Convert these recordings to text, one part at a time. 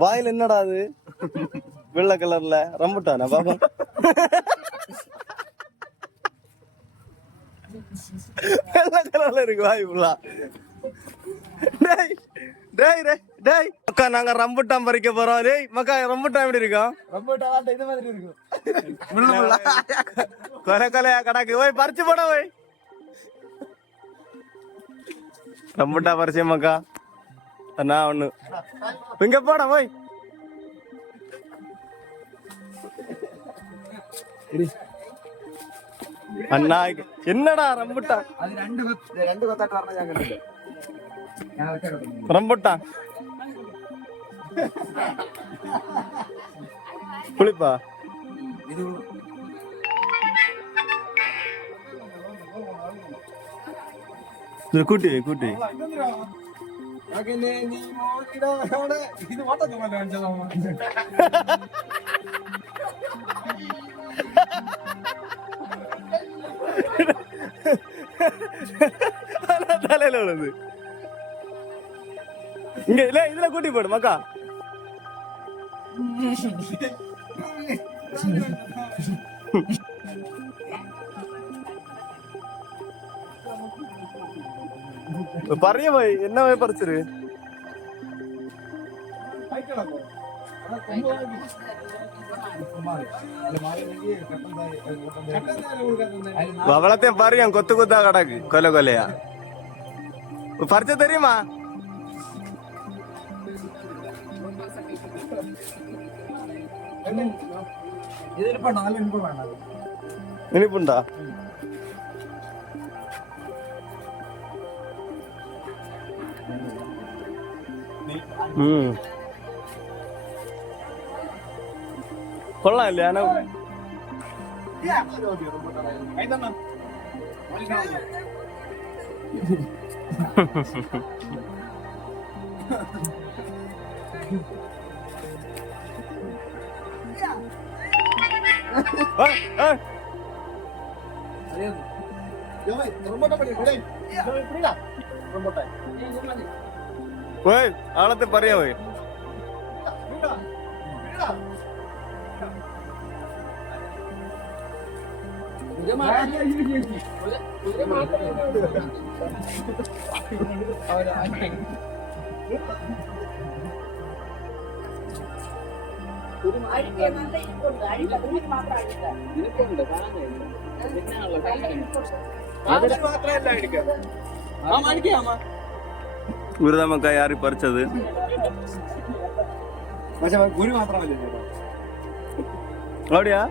வாயில் என்னடா அது வெள்ளை கலர்ல ரம்புட்டானா பாப்பா வெள்ளை கலர்ல இருக்கு வாய் ஃபுல்லா டேய் டேய் டேய் அக்கா நாங்க ரம்புட்டான் பறிக்க போறோம் டேய் மக்கா ரம்புட்டான் எப்படி இருக்கும் ரம்புட்டான் இது மாதிரி இருக்கும் கொலை கொலையா கணக்கு போய் பறிச்சு போட போய் ரம்புட்டா பறிச்சே மக்கா அண்ணா ஒண்ணு இங்க போட போய் அண்ணா என்னடா ரம்புட்டா அது ரெண்டு கொத்தாட்டு வரணும் ഞാൻ കണ്ടില്ല ரம்புட்டா புளிப்பா இது கூட்டி கூட்டி നീ മോളിടെ ഇത് ഓട്ടത്തെ പോലെ കാണിച്ചതാ தலையில விழுது இங்க இல்ல இதுல கூட்டி போடு மக்கா பறிய போய் என்ன போய் பறிச்சிரு வளத்தையும் பாரு கொத்து கொத்தா கிடக்கு கொலை கொலையா பறிச்ச தெரியுமா இனிப்புண்டா கொள்ளலாம் இல்லையா போய் ஆழத்தை பறியா போய் ഗുരുതമക്ക ആറി പറിച്ചത് ഗുരു മാത്രമല്ലേ അവിടെയാ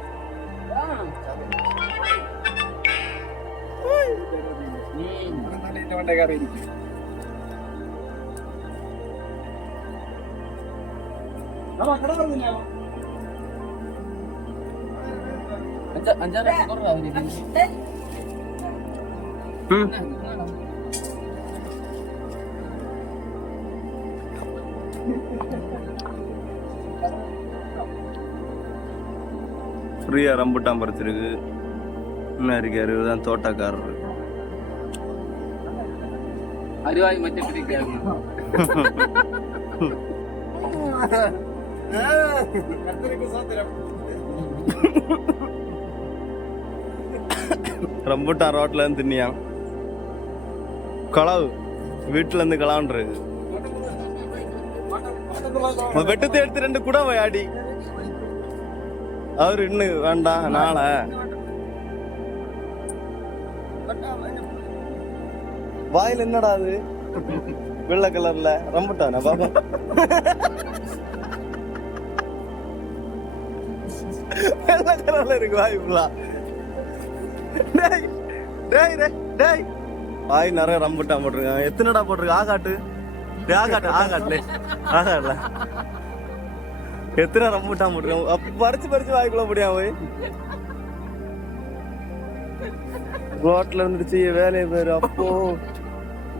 ஃப்ரீயா ரம்புட்டான் பறிச்சிருக்கு. என்ன இருக்காரு தான் தோட்டக்காரரு. அறிவாய் மத்திய பிடிக்காது. ரம்புட்டான் ரோட்ல இருந்து தின்னியான். களவு வீட்டுல இருந்து களவுன்றது. வெட்டத்தை எடுத்து 2 கூட ஆடி அவரு இன்னும் வேண்டாம் நாளை வாயில் என்னடா அது வெள்ளை கலர்ல ரம்புட்டானா பாபா வெள்ளை கலர்ல இருக்கு வாய் ஃபுல்லா. வாய் நிறைய ரம்புட்டான் போட்டிருக்காங்க. எத்தனைடா போட்டிருக்க ஆகாட்டு ஆகாட்டுல எத்தனை ரம்புட்டான் போட்டிருக்காங்க. அப்ப பறிச்சு வாய்க்குள்ள முடியாம போய் ரோட்ல இருந்துச்சு வேலையை பேரு. அப்போ